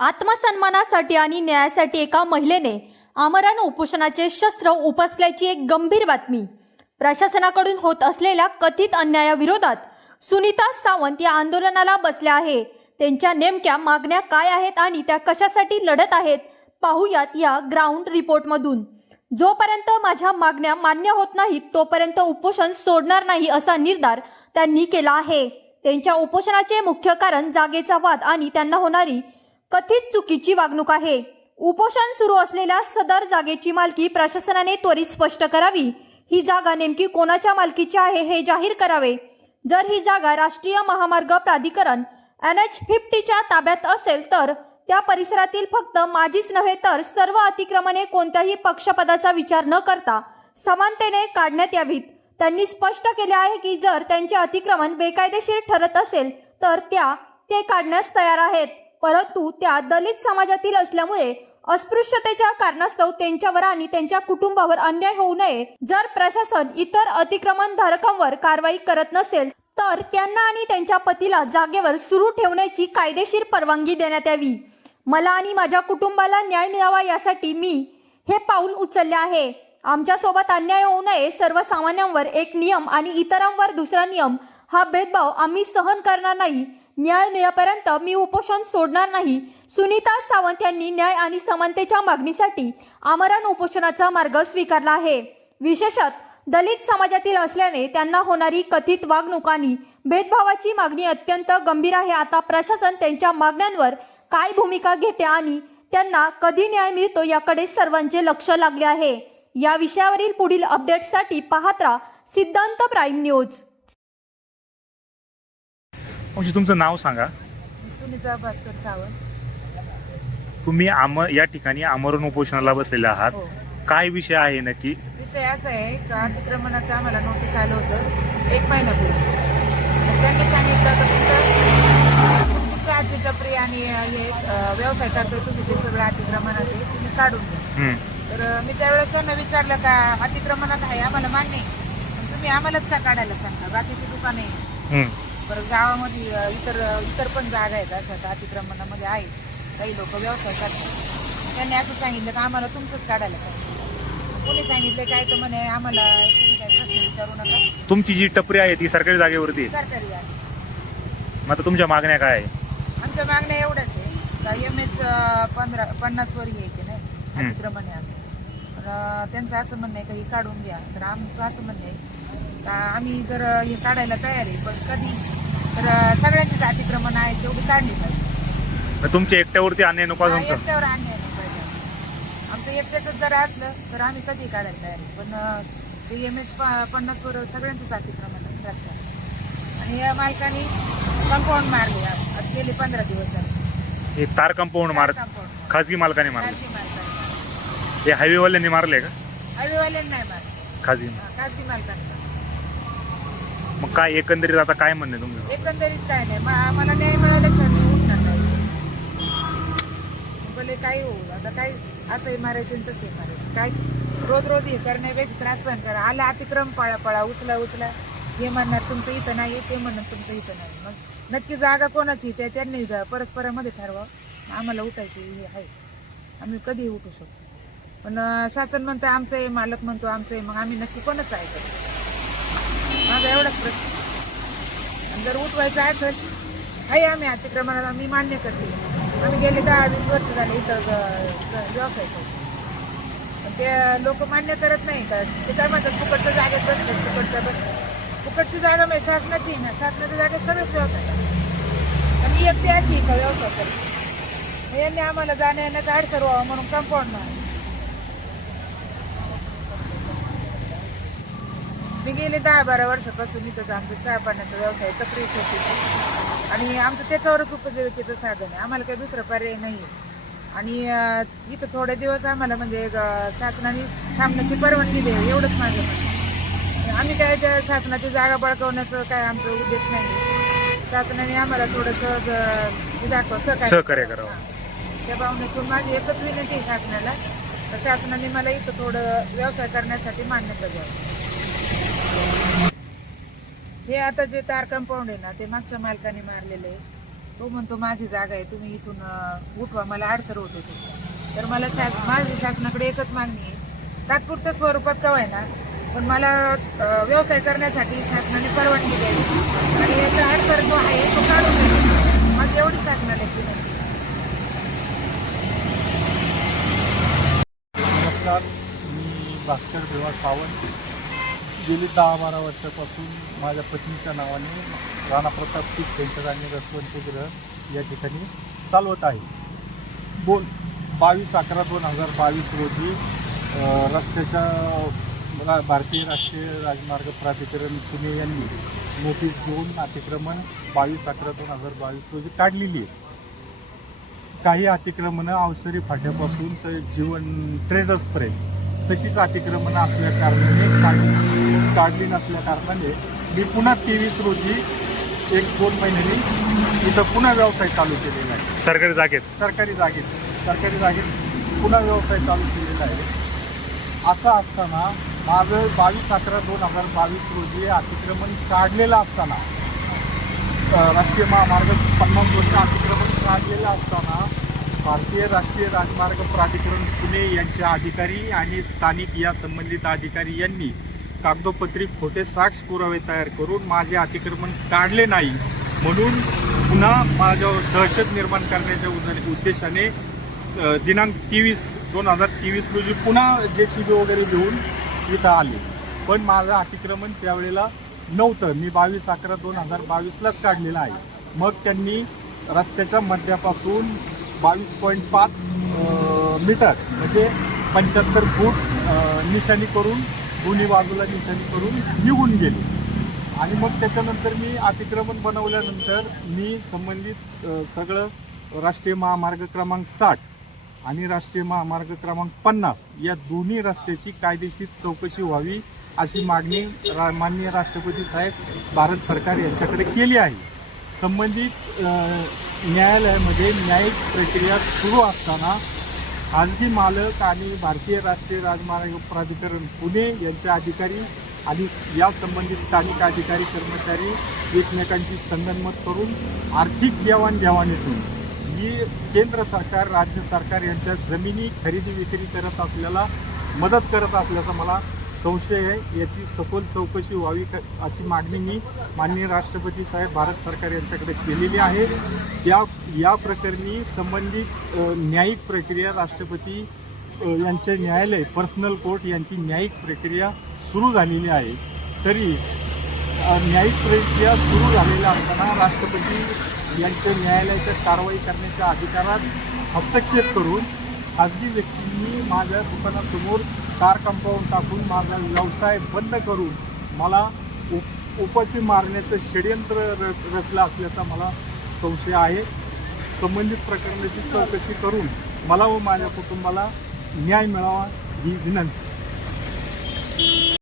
आत्मसन्मानासाठी आणि न्यायासाठी एका महिलेने आमरण उपोषणाचे शस्त्र उपसल्याची एक गंभीर बातमी. प्रशासनाकडून होत असलेल्या कथित अन्यायाविरोधात सुनीता सावंत या आंदोलनाला बसल्या आहे. त्यांच्या नेमक्या मागण्या काय आहेत आणि त्या कशासाठी लढत आहेत पाहूयात या ग्राउंड रिपोर्टमधून. जोपर्यंत माझ्या मागण्या मान्य होत नाहीत तोपर्यंत उपोषण सोडणार नाही असा निर्धार त्यांनी केला आहे. त्यांच्या उपोषणाचे मुख्य कारण जागेचा वाद आणि त्यांना होणारी कथित चुकीची वागणूक आहे. उपोषण सुरू असलेल्या सदर जागेची मालकी प्रशासनाने त्वरित स्पष्ट करावी. ही जागा नेमकी कोणाच्या मालकीची आहे हे जाहीर करावे. जर ही जागा राष्ट्रीय महामार्ग प्राधिकरण एन एच फिफ्टीच्या ताब्यात असेल तर त्या परिसरातील फक्त माझीच नव्हे तर सर्व अतिक्रमणे कोणत्याही पक्षपदाचा विचार न करता समानतेने काढण्यात यावीत. त्यांनी स्पष्ट केले आहे की जर त्यांचे अतिक्रमण बेकायदेशीर ठरत असेल तर त्या ते काढण्यास तयार आहेत. परंतु त्या दलित समाजातील असल्यामुळे अस्पृश्यतेच्या कारणास्तव त्यांच्यावर आणि त्यांच्या कुटुंबावर अन्याय होऊ नये. जर प्रशासन इतर अतिक्रमण धारकांवर कारवाई करत नसेल तर त्यांना आणि त्यांच्या पतीला जागेवर सुरू ठेवण्याची कायदेशीर परवानगी देण्यात यावी. मला आणि माझ्या कुटुंबाला न्याय मिळावा यासाठी मी हे पाऊल उचलले आहे. आमच्यासोबत अन्याय होऊ नये. सर्वसामान्यांवर एक नियम आणि इतरांवर दुसरा नियम. हा भेदभाव आम्ही सहन करणार नाही. न्याय मिळेपर्यंत मी उपोषण सोडणार नाही. सुनीता सावंत यांनी न्याय आणि समानतेच्या मागणीसाठी आमरण उपोषणाचा मार्ग स्वीकारला आहे. विशेषत दलित समाजातील असल्याने त्यांना होणारी कथित वागणूक आणि भेदभावाची मागणी अत्यंत गंभीर आहे. आता प्रशासन त्यांच्या मागण्यांवर काय भूमिका घेते आणि त्यांना कधी न्याय मिळतो याकडे सर्वांचे लक्ष लागले आहे. या विषयावरील पुढील अपडेट्ससाठी पाहत राहा सिद्धांत प्राईम न्यूज. म्हणजे तुमचं नाव सांगा. सुनीता भास्कर सावंत. तुम्ही आम या ठिकाणी आमरण उपोषणाला बसलेले आहात. हो. काय विषय आहे नक्की? विषय असा आहे का अतिक्रमणाचं आम्हाला नोटीस आलं होतं एक महिन्यापूर्वी. तर त्यांनी सांगितलं का तुमचं तुमचं आजी टपरी आणि हे अं, व्यवसाय करतोय तुम्ही ते सगळं अतिक्रमणात आहे तुम्ही काढून हम्म, तर अं, मी त्यावेळेस त्यांना विचारलं का अतिक्रमणात आहे आम्हाला मान्य आहे. पण तुम्ही आम्हालाच का काढायला सांगता? बाकीची दुकाने. परत गावामध्ये इतर इतर पण जागा आहेत अशा अतिक्रमणामध्ये आहे काही लोक व्यवसाय करतात. त्यांनी असं सांगितलं का आम्हाला तुमचंच काढायला पाहिजे. कोणी सांगितलं काय तर म्हणे आम्हाला तुम्ही काय प्रश्न विचारू नका. तुमची जी टपरी आहे ती सरकारी जागेवरती आहे सरकारी आहे. मग आता तुमच्या मागण्या काय आहे आमच्या मागण्या एवढ्याच आहे का एम एच पंधरा पन्नास वर आहे की नाही? अतिक्रमण आहे आमचं. तर अ, त्यांचं असं म्हणणं आहे का हे काढून घ्या. तर आमचं असं म्हणणं आहे. का आम्ही जर हे काढायला तयार आहे पण कधी तर सगळ्यांचीच अतिक्रमण आहे तेवढी काढली पाहिजे. तुमच्या एकट्यावरती अन्याय नको एकट्यावर अन्याय नाही पाहिजे. आमचं एकट्याच जर असलं तर आम्ही कधी काढायला तयार. पण ते एम एच पन्नास वर सगळ्यांचंच अतिक्रमण आहे आहे. आणि या मालकाने कंपाऊंड मारले आज. गेले पंधरा दिवस झाले. हे तार कंपाऊंड मार खाजगी मालकाने मारले. हे हायवेवाल्यांनी मारले का? हायवेवाल्यांनी नाही मारले. खाजगी खाजगी मालकाने. मग काय एकंदरीत आता काय म्हणणं आहे तुमचं? एकंदरीत काय नाही. मग आम्हाला न्याय मिळाल्याशिवाय मी उठणार नाही. भले काही होऊ आता काही असंही मारायचं आणि तसंही मारायचं. काय रोज रोज हे करण्यापेक्षा त्रास सहन करा. आला अतिक्रम पळा पळा उचला उचला. हे म्हणणार तुमचं इथं नाही ते म्हणणार तुमचं इथं नाही. मग नक्की जागा कोणाची त्या त्यांनी परस्परामध्ये ठरवा. आम्हाला उठायची हे आहे. आम्ही कधीही उठू शकतो. पण अं, शासन म्हणतं आमचं आहे मालक म्हणतो आमचं आहे मग आम्ही नक्की कोणाचं ऐकतो माझा एवढाच प्रश्न. जर उठवायचं असेल आहे आम्ही अतिक्रमणाला मी मान्य करते. आम्ही गेले दहा वीस वर्ष झाले इथं व्यवसाय करतो पण ते लोक मान्य करत नाही का ते काय म्हणतात फुकटच्या जागेत बसतात फुकटच्या बसतात. फुकटची जागा म्हणजे शासनाची ना शासनाच्या जागेत सगळेच व्यवसाय करतात. आणि मी एकटी अशी आहे का व्यवसाय करतो? यांनी आम्हाला जाण्या येण्याचा अडसर व्हावा म्हणून कंपाऊंड मार मी गेले दहा बारा वर्षापासून इथंच आमचं चहा पाण्याचा व्यवसाय तपरी शेतीचा आणि आमचं त्याच्यावरच उपजीविकेचं साधन आहे. आम्हाला काही दुसरं पर्याय नाही आणि इथं थोडे दिवस आम्हाला म्हणजे शासनाने थांबण्याची परवानगी द्यावी एवढंच माझं म्हणणं. आम्ही काय त्या शासनाची जागा बळकावण्याचं काय आमचा उद्देश नाही शासनाने आम्हाला थोडंसं दाखवा सहकार्य सहकार्य करावं. त्या भावनेतून माझी एकच विनंती आहे शासनाला. तर शासनाने मला इथं थोडं व्यवसाय करण्यासाठी मान्यता द्यावी. हे आता जे तार कंपाऊंड आहे ना ते मागच्या मालकाने मारलेलं आहे. तो म्हणतो माझी जागा आहे तुम्ही इथून उठवा मला अडसर होत होते तर मला शास माझी शासनाकडे एकच मागणी आहे. तात्पुरत्या स्वरूपात का ना पण मला व्यवसाय करण्यासाठी शासनाने परवानगी द्यावी. आणि याचा अडसर जो आहे तो काढून द्यायचा माझी एवढी शासनाला विनंती. आहे. नमस्कार मी भास्कर देवा सावंत. गेली दहा बारा वर्षापासून माझ्या पत्नीच्या नावाने राणा प्रताप पीक सेंटर आणि रसवंतगृह या ठिकाणी चालवत आहे. दोन बावीस अकरा दोन हजार बावीस रोजी रस्त्याच्या भारतीय राष्ट्रीय राजमार्ग प्राधिकरण पुणे यांनी नोटीस देऊन अतिक्रमण बावीस अकरा दोन हजार बावीस रोजी काढलेली आहे. काही अतिक्रमणं अवसरी फाट्यापासून तर जीवन ट्रेडर्सपर्यंत. तशीच अतिक्रमणं असल्या कारणाने काही काढली नसल्या कारणाने मी पुन्हा तेवीस रोजी एक दोन महिन्यांनी इथं पुन्हा व्यवसाय चालू केलेला आहे. सरकारी जागेत? सरकारी जागेत. सरकारी जागेत पुन्हा व्यवसाय चालू केलेला आहे. असं असताना माझं बावीस अकरा दोन हजार बावीस रोजी अतिक्रमण काढलेलं असताना राष्ट्रीय महामार्ग पन्नास वर्ष अतिक्रमण काढलेलं असताना भारतीय राष्ट्रीय राजमार्ग प्राधिकरण पुणे यांचे अधिकारी आणि स्थानिक या संबंधित अधिकारी यांनी कागदोपत्री खोटे साक्ष पुरावे तयार करून माझे अतिक्रमण काढले नाही. म्हणून पुन्हा माझ्यावर दहशत निर्माण करण्याच्या उद्देशाने दिनांक तेवीस दोन हजार तेवीस रोजी पुन्हा जे सी बी वगैरे घेऊन इथं आले. पण माझं अतिक्रमण त्यावेळेला नव्हतं. मी बावीस अकरा दोन हजार बावीसलाच काढलेलं आहे. मग त्यांनी रस्त्याच्या मध्यापासून बावीस पॉईंट पाच मीटर म्हणजे पंच्याहत्तर फूट निशाणी करून दोन्ही बाजूला निशाणी करून निघून गेले. आणि मग त्याच्यानंतर मी अतिक्रमण बनवल्यानंतर मी संबंधित सगळं राष्ट्रीय महामार्ग क्रमांक साठ आणि राष्ट्रीय महामार्ग क्रमांक पन्नास या दोन्ही रस्त्याची कायदेशीर चौकशी व्हावी अशी मागणी रा माननीय राष्ट्रपती साहेब भारत सरकार यांच्याकडे केली आहे. संबंधित न्यायालयामध्ये न्यायिक प्रक्रिया सुरू असताना खाजगी मालक आणि भारतीय राष्ट्रीय राजमार्ग प्राधिकरण पुणे यांचे अधिकारी आणि यासंबंधित स्थानिक अधिकारी कर्मचारी एकमेकांची संगनमत करून आर्थिक देवाणघेवाणीतून ही केंद्र सरकार राज्य सरकार यांच्या जमिनी खरेदी विक्री करत असलेला मदत करत असल्याचा मला संशय आहे. याची सखोल चौकशी व्हावी क- अशी मागणी मी माननीय राष्ट्रपती साहेब भारत सरकार यांच्याकडे केलेली आहे. या या प्रकरणी संबंधित न्यायिक प्रक्रिया राष्ट्रपती यांचे न्यायालय पर्सनल कोर्ट यांची न्यायिक प्रक्रिया सुरू झालेली आहे. तरी न्यायिक प्रक्रिया सुरू झालेल्या असताना राष्ट्रपती यांच्या न्यायालयाच्या कारवाई करण्याच्या अधिकारात हस्तक्षेप करून खाजगी व्यक्तींनी माझ्या दुकानासमोर कार कंपाऊंड टाकून माझा व्यवसाय बंद करून मला उप उपाशी मारण्याचं षडयंत्र र रचलं असल्याचा मला संशय आहे. संबंधित प्रकरणाची चौकशी करून मला व माझ्या कुटुंबाला न्याय मिळावा ही विनंती.